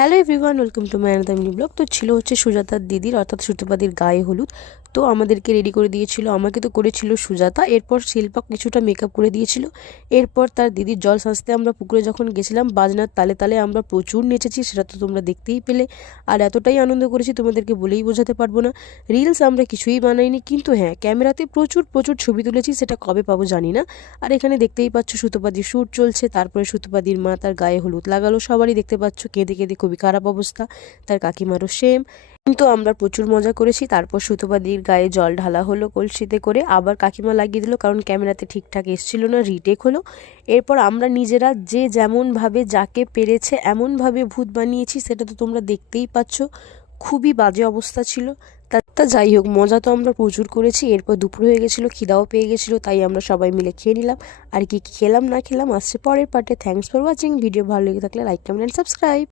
Hello everyone, welcome to my another mini blog. তো ছিল হচ্ছে সুজাতার দিদির অর্থাৎ সুতপাদির গায়ে হলুদ। তো আমাদেরকে রেডি করে দিয়েছিল, আমাকে তো করেছিল সুজাতা। এরপর শিল্পা কিছুটা মেকআপ করে দিয়েছিল। এরপর তার দিদির জল সাজতে আমরা পুকুরে যখন গেছিলাম, বাজনার তালে তালে আমরা প্রচুর নেচেছি, সেটা তো তোমরা দেখতেই পেলে। আর এতটাই আনন্দ করেছি তোমাদেরকে বলেই বোঝাতে পারবো না। রিলস আমরা কিছুই বানাইনি, কিন্তু হ্যাঁ ক্যামেরাতে প্রচুর প্রচুর ছবি তুলেছি, সেটা কবে পাবো জানি না। আর এখানে দেখতেই পাচ্ছ সুতপাদির শ্যুট চলছে, তারপরে সুতপাদির মা তার গায়ে হলুদ লাগালো, সবারই দেখতে পাচ্ছ কেঁদে কেঁদে খুবই খারাপ অবস্থা, তার কাকিমারও সেম। কিন্তু আমরা প্রচুর মজা করেছি। তারপর সুতপাদির গায়ে জল ঢালা হলো কলসিতে করে, আবার কাকিমা লাগিয়ে দিল, কারণ ক্যামেরাতে ঠিকঠাক এসছিল না, রিটেক হলো। এরপর আমরা নিজেরা যে যেমনভাবে যাকে পেরেছে এমনভাবে ভূত বানিয়েছি, সেটা তো তোমরা দেখতেই পাচ্ছ। খুবই বাজে অবস্থা ছিল। তা যাই হোক, মজা তো আমরা প্রচুর করেছি। এরপর দুপুর হয়ে গেছিলো, খিদাও পেয়ে গেছিলো, তাই আমরা সবাই মিলে খেয়ে নিলাম। আর কি খেলাম না খেলাম আসছে পরের পার্টে। Thanks for watching. ভিডিও ভালো লেগে থাকলে লাইক, কমেন্ট অ্যান্ড সাবস্ক্রাইব।